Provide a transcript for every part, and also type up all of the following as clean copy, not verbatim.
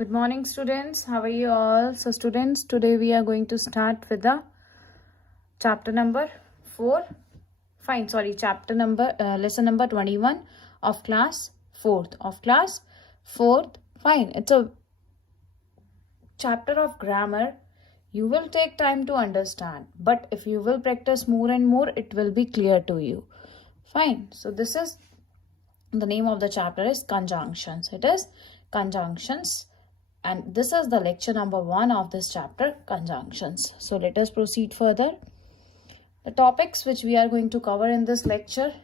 Good morning, students. How are you all? So, students, today we are going to start with the chapter number 4. Fine, sorry, lesson number 21 of class 4th. Fine, it's a chapter of grammar. You will take time to understand, but if you will practice more and more, it will be clear to you. Fine, so this is the name of the chapter is conjunctions. It is conjunctions. And this is the lecture number 1 of this chapter, conjunctions. So let us proceed further. The topics which we are going to cover in this lecture,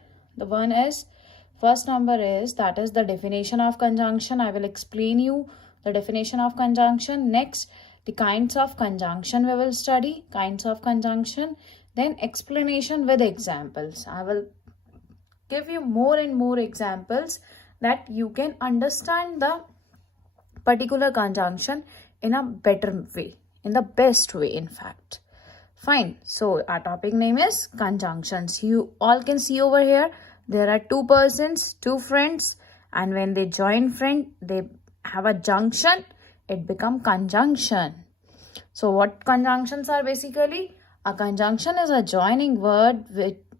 first number is that is the definition of conjunction. I will explain you the definition of conjunction. Next, the kinds of conjunction we will study, kinds of conjunction. Then explanation with examples. I will give you more and more examples that you can understand the particular conjunction in a better way, in the best way, in fact. Fine. So our topic name is conjunctions. You all can see over here, there are two persons, two friends, and when they join friend, they have a junction, it become conjunction. So what conjunctions are basically? A conjunction is a joining word.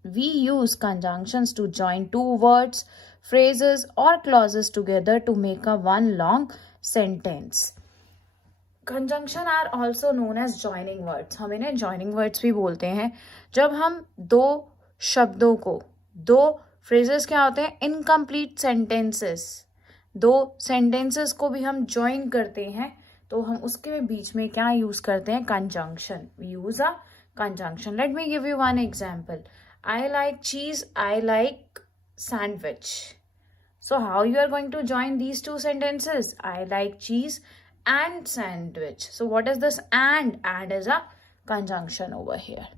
We use conjunctions to join two words, phrases or clauses together to make a one long sentence. Conjunction are also known as joining words. हम इन्हें joining words भी बोलते हैं. जब हम दो शब्दों को, दो phrases क्या होते हैं? Incomplete sentences. दो sentences को भी हम join करते हैं, तो हम उसके बीच में क्या use करते हैं? Conjunction. We use a conjunction. Let me give you one example. I like cheese. I like sandwich. So how you are going to join these two sentences? I like cheese and sandwich. So what is this and? And is a conjunction over here.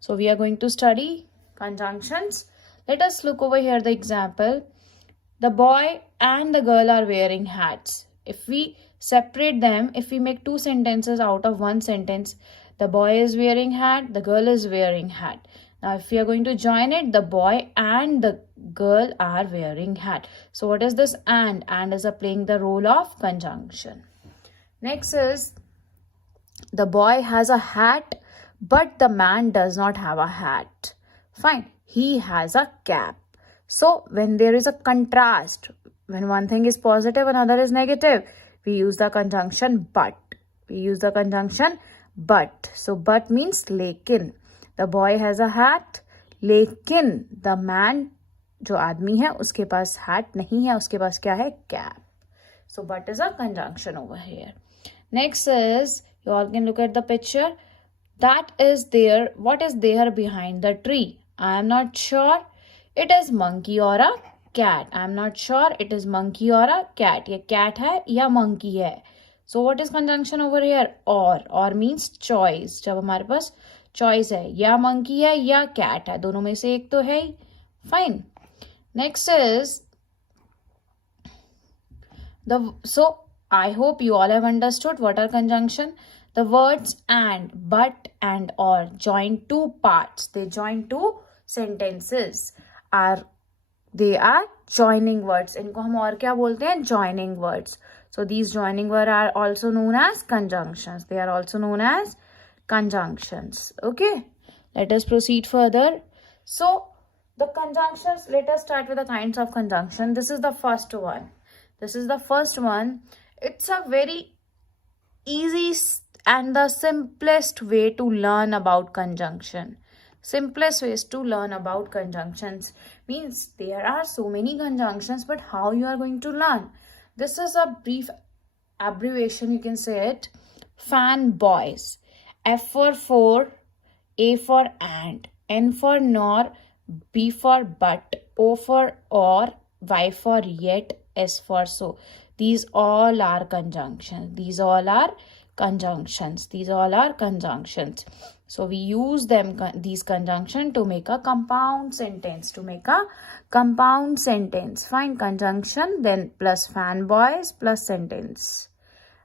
So we are going to study conjunctions. Let us look over here the example. The boy and the girl are wearing hats. If we separate them, if we make two sentences out of one sentence, the boy is wearing hat, the girl is wearing hat. Now, if we are going to join it, the boy and the girl are wearing hat. So, what is this and? And is playing the role of conjunction. Next is, the boy has a hat, but the man does not have a hat. Fine. He has a cap. So, when there is a contrast, when one thing is positive, another is negative, we use the conjunction but. We use the conjunction but. So, but means lekin. The boy has a hat, लेकिन the man जो आदमी है उसके पास hat नहीं है, उसके पास क्या है? Cap. So but is a conjunction over here. Next is, you all can look at the picture. That is there. What is there behind the tree? I am not sure. It is monkey or a cat. I am not sure. It is monkey or a cat. ये cat है या monkey है. So what is conjunction over here? Or means choice. जब हमारे पास choice है, या monkey है या cat है, दोनों में से एक तो है ही. Fine. Next is so I hope you all have understood what are conjunction. The words and, but and or join two parts. They join two sentences. They are joining words. इनको हम और क्या बोलते हैं? Joining words. So these joining words are also known as conjunctions. They are also known as conjunctions. Okay, let us proceed further. So the conjunctions, let us start with the kinds of conjunction. This is the first one. It's a very easy and the simplest way to learn about conjunction. Simplest ways to learn about conjunctions means there are so many conjunctions, but how you are going to learn? This is a brief abbreviation, you can say it. Fanboys. F for, A for and, N for nor, B for but, O for or, Y for yet, S for so. These all are conjunctions. So we use these conjunctions to make a compound sentence. Find conjunction, then plus fanboys plus sentence.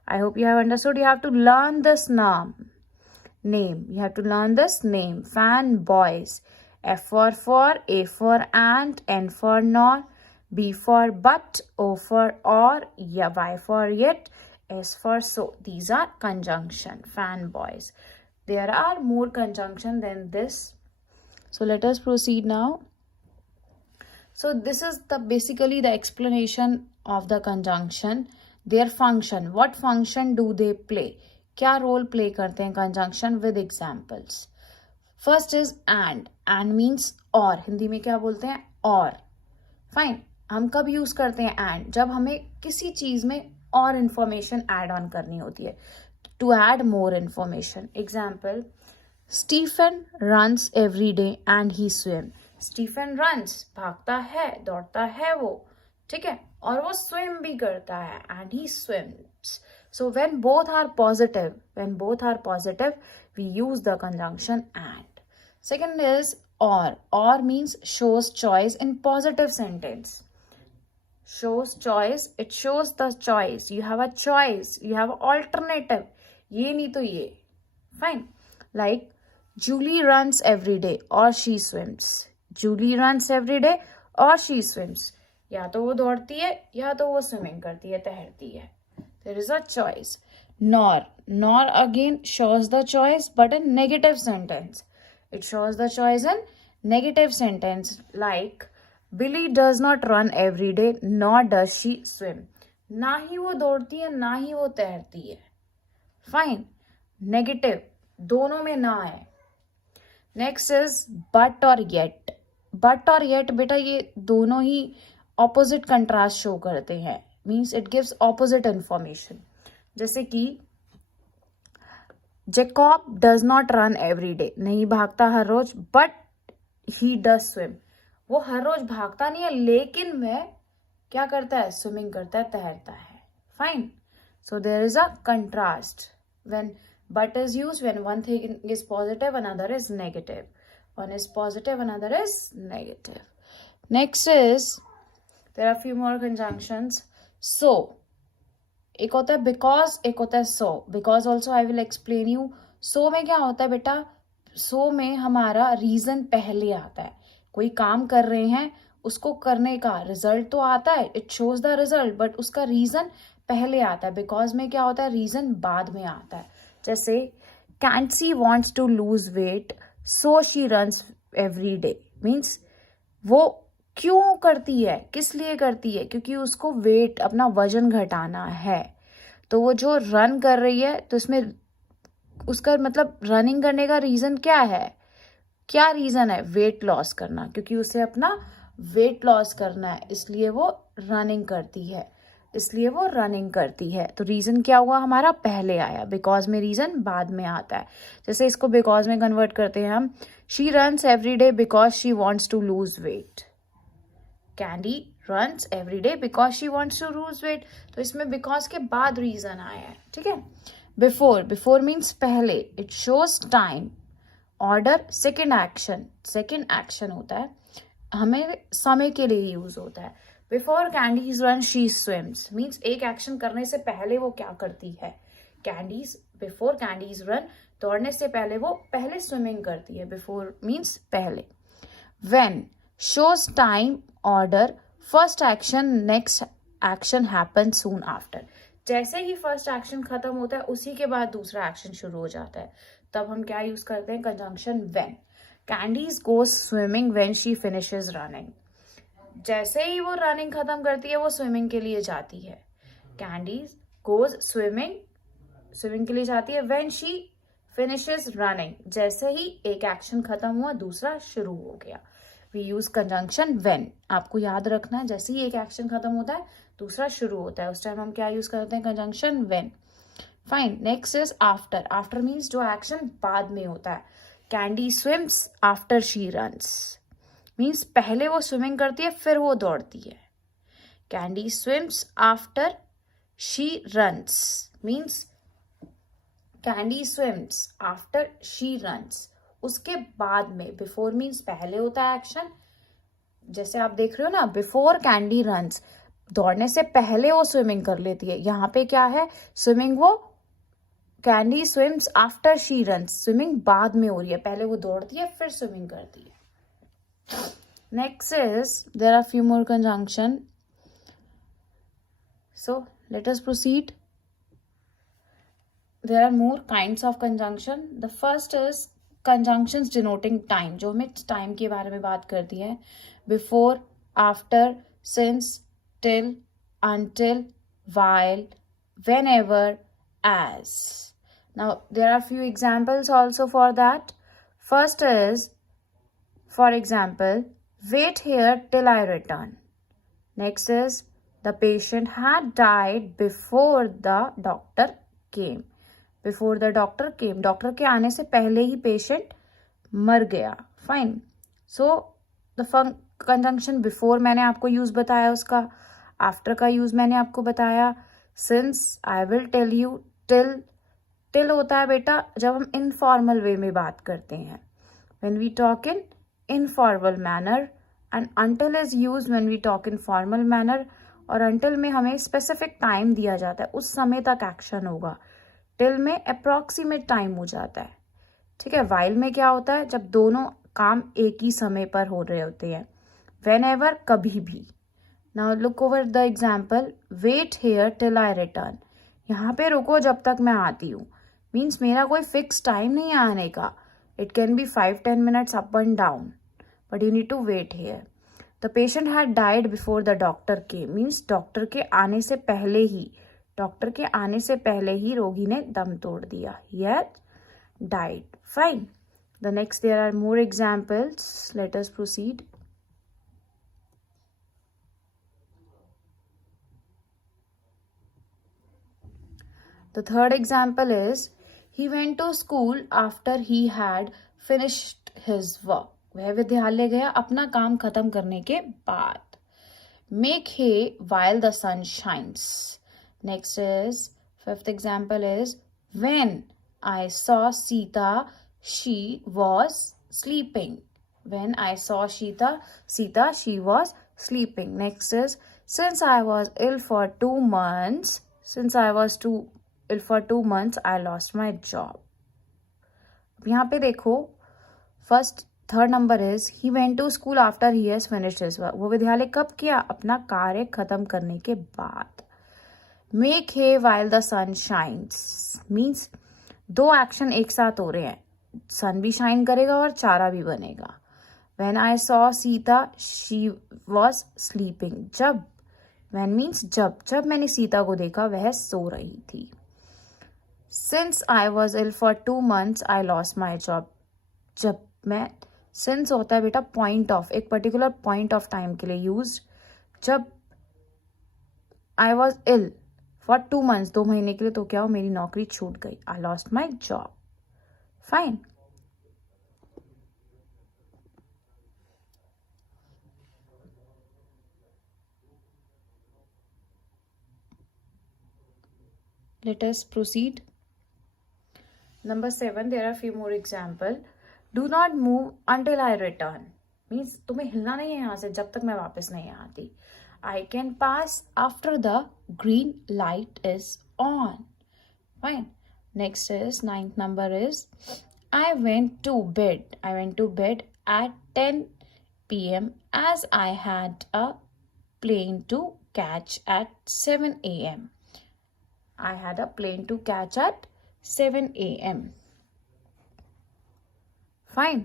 I hope you have understood. You have to learn this name. You have to learn this name. Fanboys. F for, A for and, N for nor, B for but, O for or, Y for yet, S for so. These are conjunction, fanboys. There are more conjunction than this. So let us proceed now. So this is the basically the explanation of the conjunction. Their function. What function do they play? क्या role play करते हैं conjunction with examples. First is and. And means और. हिंदी में क्या बोलते हैं? और. Fine. हम कब यूज करते हैं and? जब हमें किसी चीज में और इंफॉर्मेशन ऐड ऑन करनी होती है. To add more information. Example. Stephen runs every day and he swims. Stephen runs, भागता है, दौड़ता है वो, ठीक है, और वो swim भी करता है, and he swims. So when both are positive, we use the conjunction and. Second is or. Or means shows choice in positive sentence. Shows choice, it shows the choice. You have a choice, you have alternative. ये नहीं तो ये. Fine. Like Julie runs every day or she swims. Julie runs every day or she swims. या तो वो दौड़ती है या तो वो स्विमिंग करती है, तैरती है. There is a choice. Nor. Nor again shows the choice but in negative sentence. It shows the choice in negative sentence. Like Billy does not run every day nor does she swim. ना ही वो दौड़ती है ना ही वो तैरती है. Fine. Negative. दोनों में ना है. Next is but or yet. But or yet बेटा ये दोनों ही opposite contrast show करते हैं. Means it gives opposite information. जैसे कि Jacob does not run every day. नहीं भागता हर रोज but he does swim. वो हर रोज भागता नहीं है लेकिन वह क्या करता है? स्विमिंग करता है, तैरता है. Fine. So there is a contrast. When but is used when one thing is positive, another is negative. One is positive, another is negative. Next is, there are a few more conjunctions. So, एक होता है because, एक होता है so. Because also I will explain you. So में क्या होता है बेटा? So में हमारा reason पहले आता है. कोई काम कर रहे हैं, उसको करने का result तो आता है. It shows the result, but उसका reason पहले आता है. Because में क्या होता है? Reason बाद में आता है. जैसे Kansi wants to lose weight, so she runs every day. Means वो क्यों करती है? किस लिए करती है? क्योंकि उसको वेट, अपना वजन घटाना है. तो वो जो रन कर रही है तो इसमें उसका मतलब रनिंग करने का रीजन क्या है? क्या रीजन है? वेट लॉस करना. क्योंकि उसे अपना वेट लॉस करना है इसलिए वो रनिंग करती है. तो रीजन क्या हुआ? हमारा पहले आया. बिकॉज में रीजन बाद में आता है. जैसे इसको बिकॉज में कन्वर्ट करते हैं हम. She runs every day because she wants to lose weight. Candy runs every day because she wants to lose weight. तो इसमें बिकॉज के बाद रीजन आया है. ठीक है. बिफोर मीन्स पहले. It shows time. Order second action होता है, हमें समय के लिए यूज होता है. Before candies run she swims means एक एक्शन करने से पहले वो क्या करती है? बिफोर कैंडीज रन, दौड़ने से पहले वो पहले स्विमिंग करती है. बिफोर मीन्स पहले. When shows time, order, first action, next action happen soon after. जैसे ही फर्स्ट एक्शन खत्म होता है उसी के बाद दूसरा एक्शन शुरू हो जाता है. तब हम क्या यूज करते हैं? Conjunction when. Candies goes swimming when she finishes running. जैसे ही वो रनिंग खत्म करती है वो स्विमिंग के लिए जाती है. कैंडीज गोज स्विमिंग के लिए जाती है. व्हेन शी फिनिशेज रनिंग, जैसे ही एक एक्शन खत्म हुआ दूसरा शुरू हो गया. We use conjunction when. आपको याद रखना है जैसे ही एक एक्शन खत्म होता है दूसरा शुरू होता है, उस टाइम हम क्या यूज करते हैं? Conjunction when. Fine. Next is after. After means जो एक्शन बाद में होता है. Candy swims after she runs means पहले वो स्विमिंग करती है फिर वो दौड़ती है. Candy swims after she runs means candy swims after she runs, उसके बाद में. बिफोर मीन्स पहले होता है एक्शन. जैसे आप देख रहे हो ना, बिफोर कैंडी रन्स, दौड़ने से पहले वो स्विमिंग कर लेती है. यहाँ पे क्या है? स्विमिंग वो candy swims after she runs, swimming बाद में हो रही है. पहले वो दौड़ती है फिर स्विमिंग करती है. Next is, there are few more conjunction. So let us proceed. there are more kinds of conjunction. The first is conjunctions denoting time, जो हमें time के बारे में बात करती है. Before, after, since, till, until, while, whenever, as. Now there are few examples also for that. First is, for example, wait here till I return. Next is, the patient had died before the doctor came. Before the doctor came, doctor के आने से पहले ही patient मर गया. Fine. So the conjunction before मैंने आपको use बताया, उसका आफ्टर का यूज मैंने आपको बताया. Since, I will tell you, till. Till होता है बेटा जब हम इनफॉर्मल वे में बात करते हैं, when we talk in informal manner, and until is used when we talk in formal manner. और until में हमें स्पेसिफिक टाइम दिया जाता है, उस समय तक एक्शन होगा. टिल में अप्रॉक्सीमेट टाइम हो जाता है. ठीक है. वाइल में क्या होता है, जब दोनों काम एक ही समय पर हो रहे होते हैं. वेन एवर, कभी भी. Now look over the example, wait here till I return. यहाँ पे रुको जब तक मैं आती हूँ. मीन्स मेरा कोई फिक्स टाइम नहीं है आने का. It can be 5-10 minutes up and down, but you need to wait here. The patient had died before the doctor came. Means doctor के आने से पहले ही, डॉक्टर के आने से पहले ही रोगी ने दम तोड़ दिया. He had died. Fine. The next, there are more examples. Let us proceed. The third example is, he went to school after he had finished his work. वह विद्यालय गया अपना काम खत्म करने के बाद. Make hay while the sun shines. Next is, fifth example is, when I saw Sita, she was sleeping. When I saw Sita, she was sleeping. Next is, since I was ill for 2 months, I lost my job. यहाँ पे देखो, first third number is, he went to school after he has finished his work. वो विद्यालय कब किया, अपना कार्य खत्म करने के बाद. Make hay while the sun shines. Means दो एक्शन एक साथ हो रहे हैं, सन भी शाइन करेगा और चारा भी बनेगा. When I saw Sita, she was sleeping. जब, व्हेन मीन्स जब मैंने सीता को देखा वह सो रही थी. Since I was ill for 2 months, I lost my job. जब मैं, since होता है बेटा पॉइंट ऑफ, एक पर्टिकुलर पॉइंट ऑफ टाइम के लिए यूज. जब I was ill for 2 months, 2 महीने के लिए, तो क्या हो, मेरी नौकरी छूट गई. I lost my job. Fine. Let us proceed. Number 7, there are few more example. Do not move until I return. Means तुम्हें हिलना नहीं है यहाँ से जब तक मैं वापस नहीं आती. I can pass after the green light is on. Fine. Next is, 9th number is, I went to bed at 10 p.m. as I had a plane to catch at 7 a.m. I had a plane to catch at 7 a.m. Fine.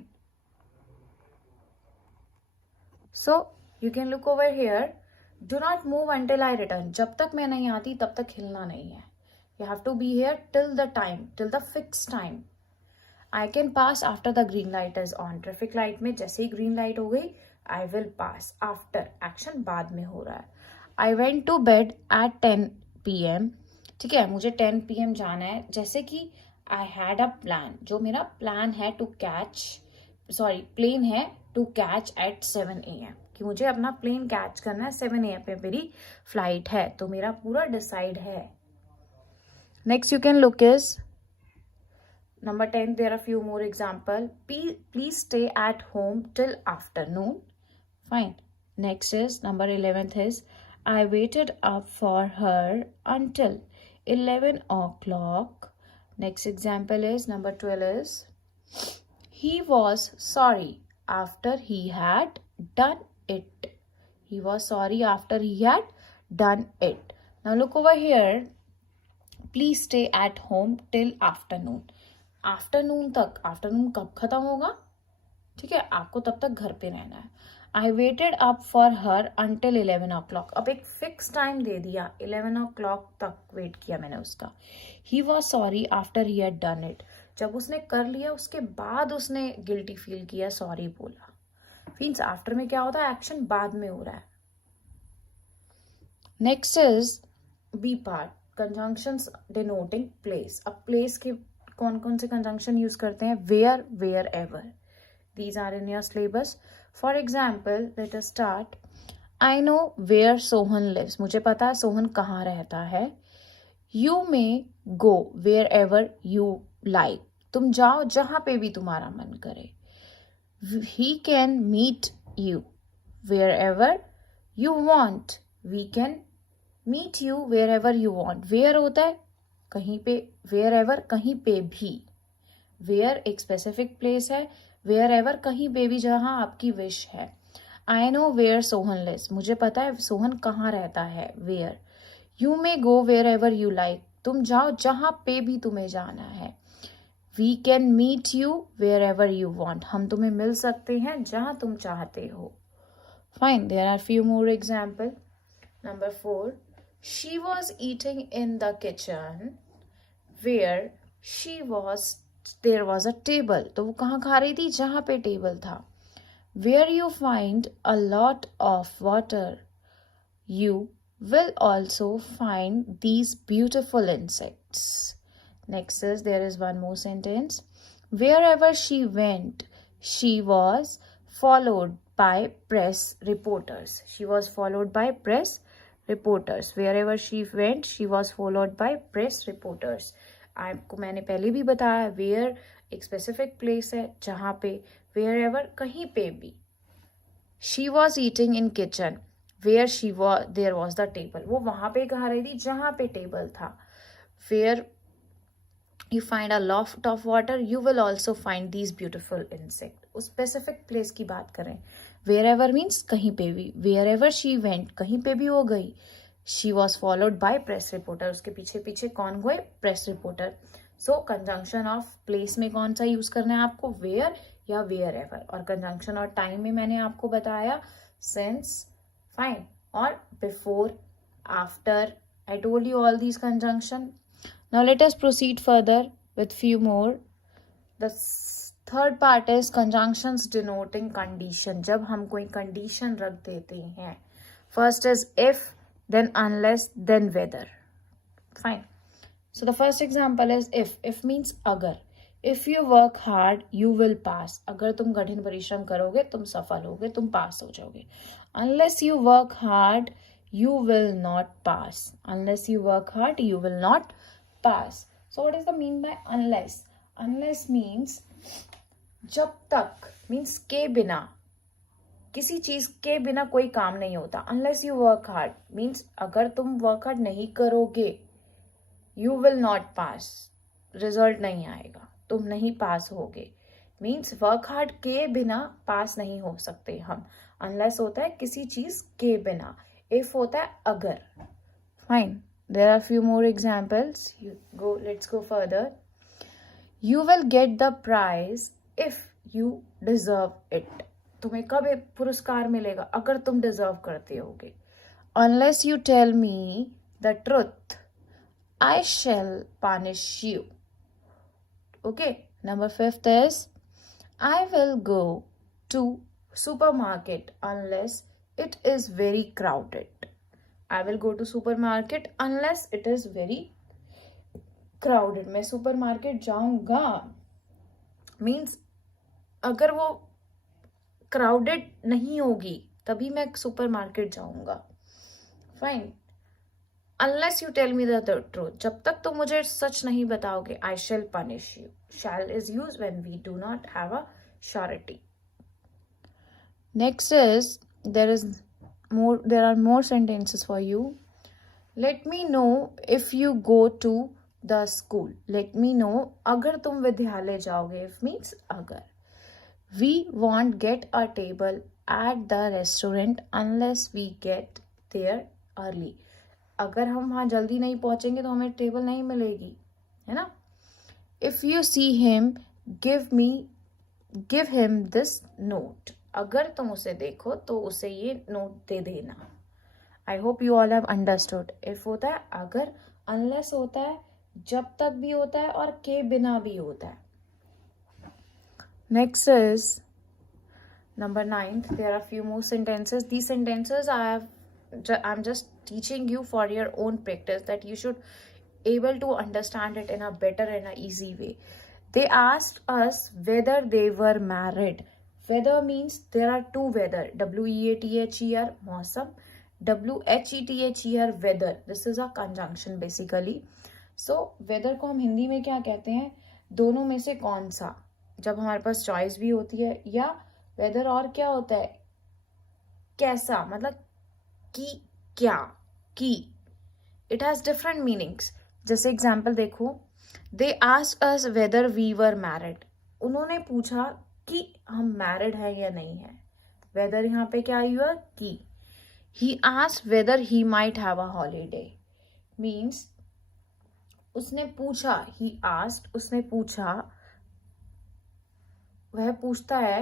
So you can look over here. Do not move until I return. जब तक मैं नहीं आती तब तक हिलना नहीं है. You have to be here till the time, till the fixed time. I can pass after the green light is on. Traffic light में जैसे ही ग्रीन लाइट हो गई, I will pass. After, action बाद में हो रहा है. I went to bed at 10 p.m. ठीक है, मुझे 10 p.m. जाना है. जैसे कि I had a plan, जो मेरा प्लान है प्लेन है टू कैच एट 7 a.m. कि मुझे अपना प्लेन कैच करना है 7 a.m. पे मेरी फ्लाइट है, तो मेरा पूरा डिसाइड है. Next you can look is number 10. There are few more example. Please stay at home till afternoon. Fine. Next is number 11th is, I waited up for her until 11 o'clock. Next example is number 12 is, he was sorry after he had done it. He was sorry after he had done it. Now look over here. Please stay at home till afternoon. Afternoon तक, afternoon कब खत्म होगा, ठीक है, आपको तब तक घर पे रहना है. I waited up for her until 11 o'clock. अब एक फिक्स टाइम दे दिया, 11 o'clock तक वेट किया मैंने उसका. He was sorry after he had done it. जब उसने कर लिया उसके बाद उसने गिल्टी फील किया, सॉरी बोला. मीन्स आफ्टर में क्या होता है, एक्शन बाद में हो रहा है. Next is B part, conjunctions denoting place. अब प्लेस के कौन कौन से कंजंक्शन यूज करते हैं, where, wherever. These are in your syllabus. For example, let us start. I know where Sohan lives. मुझे पता है सोहन कहाँ रहता है. You may go wherever you like. तुम जाओ जहाँ पे भी तुम्हारा मन करे. He can meet you wherever you want. We can meet you wherever you want. Where होता है कहीं पे, wherever कहीं पे भी. Where एक स्पेसिफिक प्लेस है, वेयर एवर कहीं पे भी जहां आपकी विश है. I know where Sohan lives. मुझे पता है सोहन कहाँ रहता है, where. You may go wherever you like. तुम जाओ जहां पे भी तुम्हें जाना है. We can meet you wherever you want. हम तुम्हें मिल सकते हैं जहां तुम चाहते हो. Fine, there are few more example. Number 4, she was eating in the kitchen where she was there was a table. तो वो कहाँ खा रही थी, जहां पे टेबल था. Where you find a lot of water you will also find these beautiful insects. Next is, there is one more sentence. Wherever she went she was followed by press reporters. She was followed by press reporters. Wherever she went, she was followed by press reporters. आपको मैंने पहले भी बताया, where एक specific place है जहां पे, where ever कहीं पे भी. She was eating in kitchen where she was there was the table. वो वहां पे खा रही थी जहां पे टेबल था. Where you find a lot of water you will also find these beautiful insect. उस स्पेसिफिक प्लेस की बात करें. वेयर एवर मीन्स कहीं पे भी. वेयर एवर शी वेंट कहीं पे भी वो गई. She was followed by press reporter. उसके पीछे पीछे कौन गए, press reporter. So conjunction of place में कौन सा यूज करना है आपको, वेयर या वेयर एवर. और कंजंक्शन और टाइम में मैंने आपको बताया सिंस, फाइन, और before, after. I told you all these conjunction. Now let us proceed further with few more. The third part is conjunctions denoting condition. जब हम कोई condition रख देते हैं. First is if, then unless, then whether. Fine. So the first example is if. If means अगर. If you work hard, you will pass. अगर तुम कठिन परिश्रम करोगे तुम सफल होगे, तुम पास हो जाओगे. Unless you work hard, you will not pass. Unless you work hard, you will not pass. So what is the mean by unless? Unless means जब तक, means के बिना, किसी चीज के बिना कोई काम नहीं होता. Unless you work hard means अगर तुम work hard नहीं करोगे, you will not pass, result नहीं आएगा, तुम नहीं पास होगे. मीन्स वर्क हार्ड के बिना पास नहीं हो सकते हम. Unless होता है किसी चीज के बिना. If होता है अगर. Fine. There are few more examples. Let's go further. You will get the prize if you deserve it. तुम्हें कब पुरस्कार मिलेगा, अगर तुम डिजर्व करते होगे. Unless you tell me the truth, I shall punish you. Okay. Number 5 is I will go to supermarket unless it is very crowded. I will go to supermarket unless it is very crowded. मैं supermarket जाऊंगा means अगर वो crowded नहीं होगी तभी मैं supermarket जाऊंगा. Fine. Unless you tell me the truth. जब तक तुम मुझे सच नहीं बताओगे, I shall punish you. Shall is used when we do not have a surety. Next is there are more sentences for you. Let me know if you go to the school. Let me know अगर तुम विद्यालय जाओगे. If means अगर. We won't get a table at the restaurant unless we get there early. अगर हम वहाँ जल्दी नहीं पहुँचेंगे तो हमें टेबल नहीं मिलेगी, है ना. If you see him give him this note. अगर तुम उसे देखो तो उसे ये नोट दे देना. I hope you all have understood. If होता है अगर, अनलेस होता है जब तक भी होता है, और के बिना भी होता है. Next is number 9. There are few more sentences. These sentences I'm just teaching you for your own practice, that you should able to understand it in a better and a easy way. They asked us whether they were married. Weather means there are two weather. WEATHER मौसम, WHETHER weather. This is a conjunction basically. So weather को हम हिंदी में क्या कहते हैं? दोनों में से कौन सा, जब हमारे पास चॉइस भी होती है. या वेदर और क्या होता है? कैसा, मतलब कि क्या, कि. It has different meanings. जैसे एग्जाम्पल देखो, they asked us whether we were married. उन्होंने पूछा कि हम मैरिड है या नहीं है. वेदर यहाँ पे क्या हुआ? कि. He asked weather he might have a holiday. Means उसने पूछा, ही आस्क्ड, उसने पूछा, वह पूछता है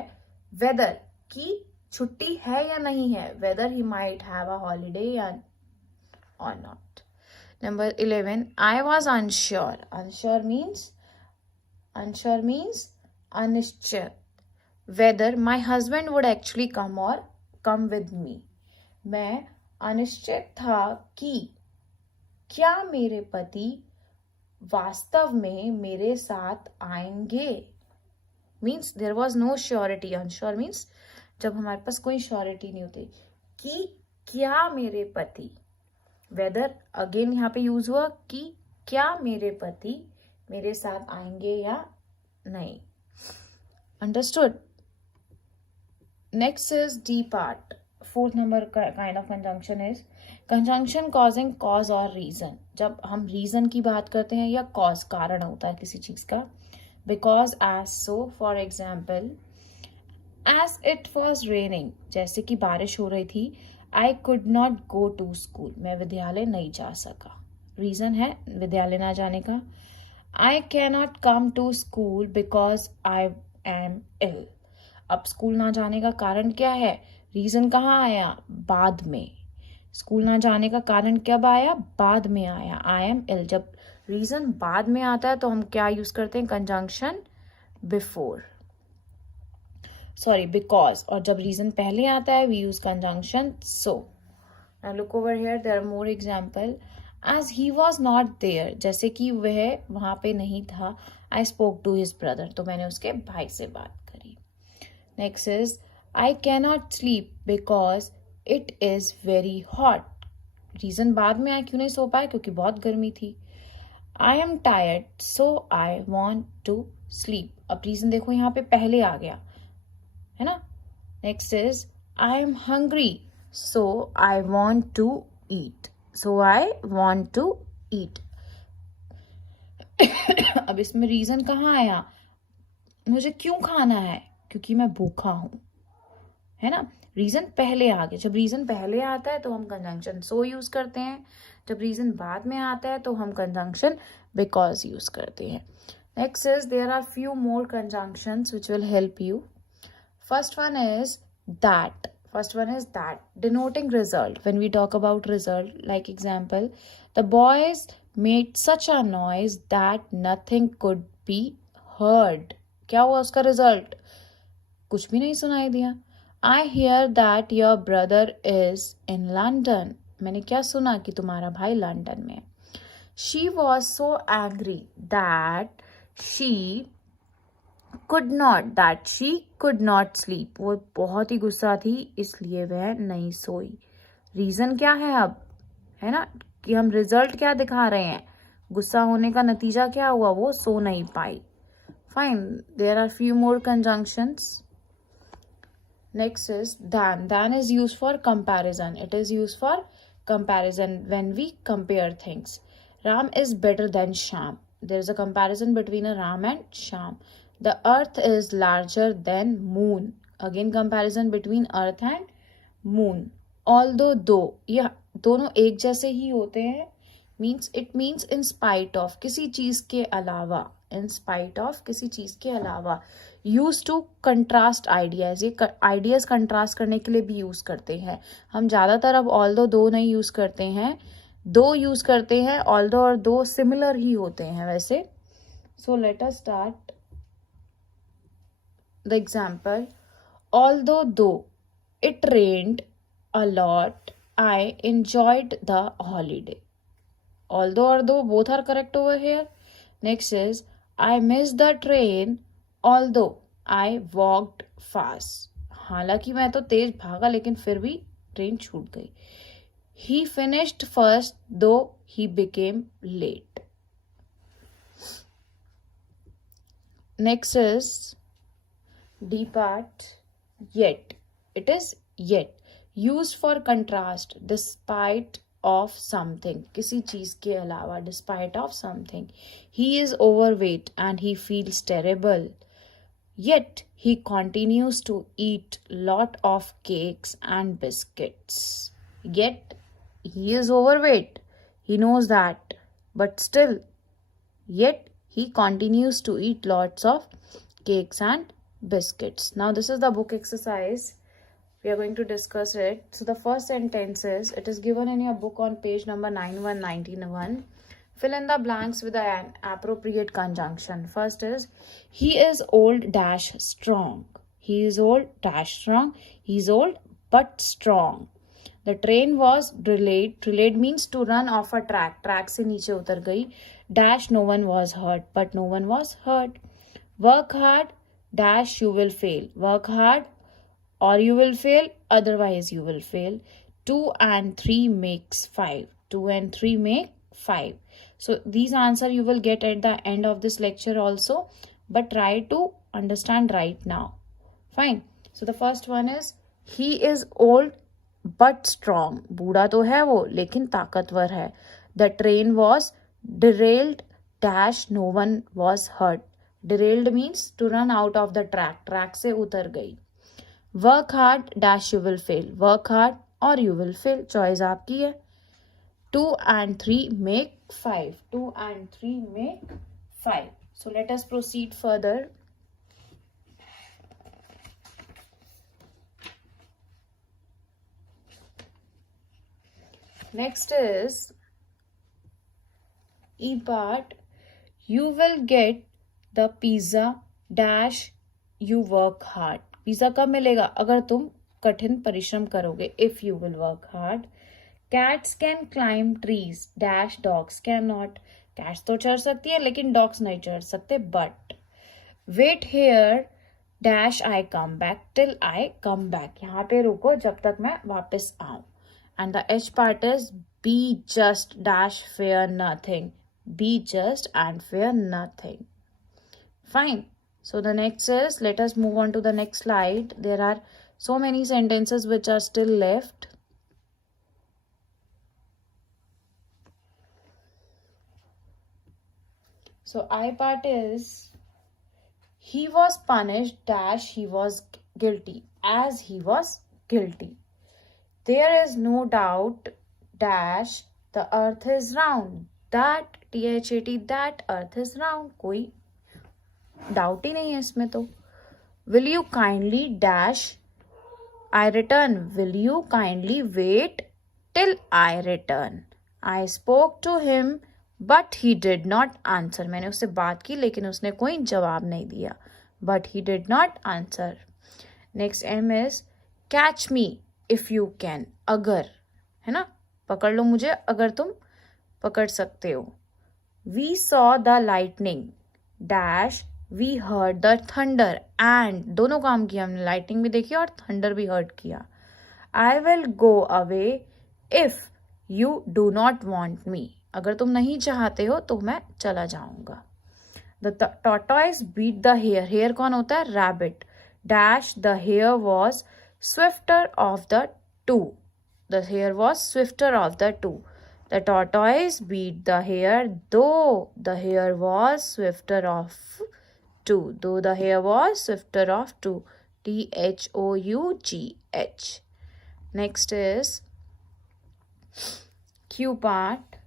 वेदर की छुट्टी है या नहीं है. Whether he might have a holiday या or not. Number 11. I was unsure. Unsure means अनिश्चित. Whether my husband would actually come or come with me. मैं अनिश्चित था कि क्या मेरे पति वास्तव में मेरे साथ आएंगे. Means there was no surety. Unsure means जब हमारे पास कोई श्योरिटी नहीं होती कि क्या मेरे पति. वेदर अगेन यहाँ पे यूज हुआ कि क्या मेरे पति मेरे साथ आएंगे या नहीं. Understood. Next is D part. Fourth number kind of conjunction is conjunction causing cause और रीजन. जब हम रीजन की बात करते हैं या कॉज, कारण होता है किसी चीज का. Because, as, so, for example, as it was raining, जैसे कि बारिश हो रही थी. I could not go to school. मैं विद्यालय नहीं जा सका. रीजन है विद्यालय ना जाने का. I cannot come to school because I am ill. अब स्कूल ना जाने का कारण क्या है? रीजन कहाँ आया? बाद में. स्कूल ना जाने का कारण कब आया? बाद में आया. I am ill. जब रीजन बाद में आता है तो हम क्या यूज करते हैं? Conjunction before, sorry because. और जब रीजन पहले आता है we use conjunction so. Now look over here, there are more example. As he was not there, जैसे कि वह वहां पे नहीं था. I spoke to his brother, तो मैंने उसके भाई से बात करी. Next is I can not sleep because it is very hot. Reason बाद में आया, क्यों नहीं सो पाए? क्योंकि बहुत गर्मी थी. I am tired so I want to sleep. अब रीजन देखो यहाँ पे पहले आ गया, है ना. Next is I am hungry so I want to eat. So I want to eat. अब इसमें रीजन कहाँ आया? मुझे क्यों खाना है? क्योंकि मैं भूखा हूं, है ना. रीजन पहले आ गया. जब रीजन पहले आता है तो हम कंजंक्शन सो यूज करते हैं. जब रीजन बाद में आता है तो हम कंजंक्शन बिकॉज यूज करते हैं. Next is there are few more conjunctions which will help you. First one is that. denoting result. When we talk about result, like example, the boys made such a noise that nothing could be heard. क्या हुआ उसका result? कुछ भी नहीं सुनाई दिया. I hear that your brother is in London. मैंने क्या सुना? कि तुम्हारा भाई लंदन में. She was so angry that she could not sleep. वो बहुत ही गुस्सा थी इसलिए वह नहीं सोई. रीजन क्या है अब, है ना, कि हम रिजल्ट क्या दिखा रहे हैं. गुस्सा होने का नतीजा क्या हुआ? वो सो नहीं पाई. Fine. There are few more conjunctions. Next is than. Than is used for comparison. It is used for comparison when we compare things. Ram is better than Sham. There is a comparison between a Ram and Sham. The earth is larger than moon. Again comparison between earth and moon. Although, though. Yeah, दोनों एक जैसे ही होते हैं, means it means in spite of, किसी चीज के अलावा, in spite of किसी चीज के अलावा. यूज टू कंट्रास्ट आइडियाज, ये आइडियाज कंट्रास्ट करने के लिए भी यूज करते हैं हम. ज्यादातर अब ऑल्दो दो नहीं यूज करते हैं, दो यूज करते हैं. ऑल्दो और दो सिमिलर ही होते हैं वैसे. So let us start the example. Although दो it rained a lot, I enjoyed the holiday. Although or though, both are correct over here. Next is, I missed the train although I walked fast. हालांकि मैं तो तेज भागा लेकिन फिर भी train छूट गई. He finished first though he became late. Next is D part, yet. It is yet, used for contrast, despite of something, किसी चीज के अलावा, despite of something. He is overweight and he feels terrible, yet he continues to eat lot of cakes and biscuits. Yet he is overweight, he knows that, but still, yet he continues to eat lots of cakes and biscuits. Now this is the book exercise. We are going to discuss it. So the first sentence is, it is given in your book on page number 9191. Fill in the blanks with an appropriate conjunction. First is, he is old dash strong. He is old dash strong. He is old but strong. The train was delayed. Delayed means to run off a track. Track से नीचे उतर गई. Dash no one was hurt, but no one was hurt. Work hard dash you will fail. Work hard or you will fail, otherwise you will fail. 2 and 3 makes 5. 2 and 3 make 5. So these answer you will get at the end of this lecture also, but try to understand right now. Fine. So the first one is, he is old but strong. बूढ़ा तो है वो लेकिन ताकतवर है. The train was derailed dash no one was hurt. Derailed means to run out of the track. Track से उतर गई. Work hard dash you will fail. Work hard or you will fail. Choice आपकी है. 2 and 3 make 5. 2 and 3 make 5. So let us proceed further. Next is E part. You will get the pizza dash you work hard. Pizza कब मिलेगा? अगर तुम कठिन परिश्रम करोगे. If you will work hard. Cats can climb trees dash dogs can not. Cats तो चढ़ सकती है लेकिन डॉग्स नहीं चढ़ सकते. But wait here dash I come back till I come back. यहाँ पे रुको जब तक मैं वापस आऊं. And the H part is, be just dash fair nothing. Be just and fair nothing. Fine. So the next is, let us move on to the next slide. There are so many sentences which are still left. So I part is, he was punished dash he was guilty as he was guilty. There is no doubt dash the earth is round. That THAT that earth is round. कोई doubt ही नहीं है इसमें तो. Will you kindly dash I return. Will you kindly wait till I return. I spoke to him but he did not answer. मैंने उससे बात की लेकिन उसने कोई जवाब नहीं दिया. But he did not answer. Next M is, catch me if you can. अगर, है ना, पकड़ लो मुझे अगर तुम पकड़ सकते हो. We saw the lightning dash we heard the thunder. And दोनों काम किया हमने. लाइटनिंग भी देखी और थंडर भी हर्ड किया. I will go away if you do not want me. अगर तुम नहीं चाहते हो तो मैं चला जाऊंगा. The tortoise beat the hare. Hare कौन होता है? Rabbit. Dash the hare was swifter of the two. The hare was swifter of the two. The tortoise beat the hare though the hare was swifter of two. Though the hare was swifter of two. THOUGH. Next is, Q part.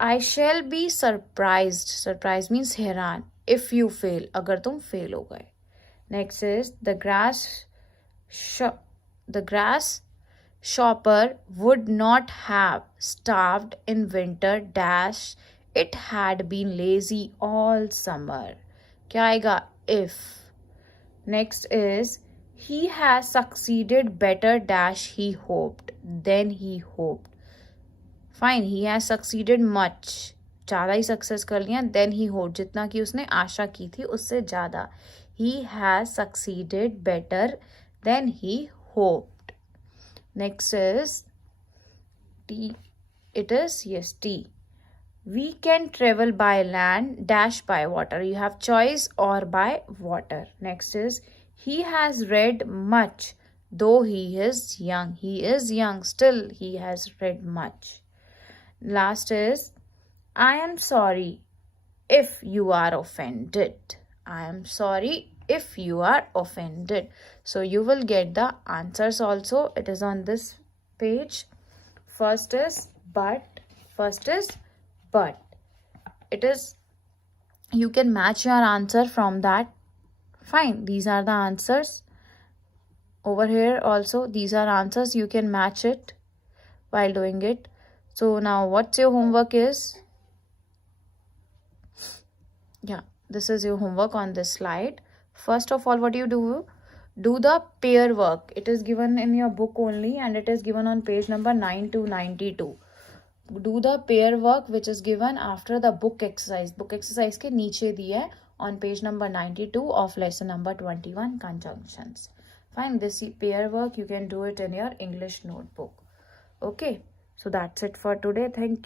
I shall be surprised. Surprised means हैरान. If you fail. अगर तुम fail हो गए. Next is the grass shopper would not have starved in winter dash. It had been lazy all summer. क्या आएगा? If. Next is he has succeeded better dash he hoped than he hoped. Fine, he has succeeded much. ज़्यादा ही success कर लिया. Then he hoped, जितना कि उसने आशा की थी उससे ज़्यादा. He has succeeded better than he hoped. Next is T. It is, yes, T. We can travel by land dash by water. You have choice or by water. Next is he has read much though he is young. He is young, still he has read much. Last is I am sorry if you are offended. I am sorry if you are offended. So you will get the answers also. It is on this page. First is but. It is, you can match your answer from that. Fine, these are the answers. Over here also, these are answers. You can match it while doing it. So now what's your homework is? Yeah, this is your homework on this slide. First of all, what you do the pair work. It is given in your book only and it is given on page number 9 to 92. Do the pair work which is given after the book exercise. Book exercise के नीचे दिया है on page number 92 of lesson number 21 conjunctions. Fine, this pair work you can do it in your English notebook. Okay, so that's it for today. Thank you.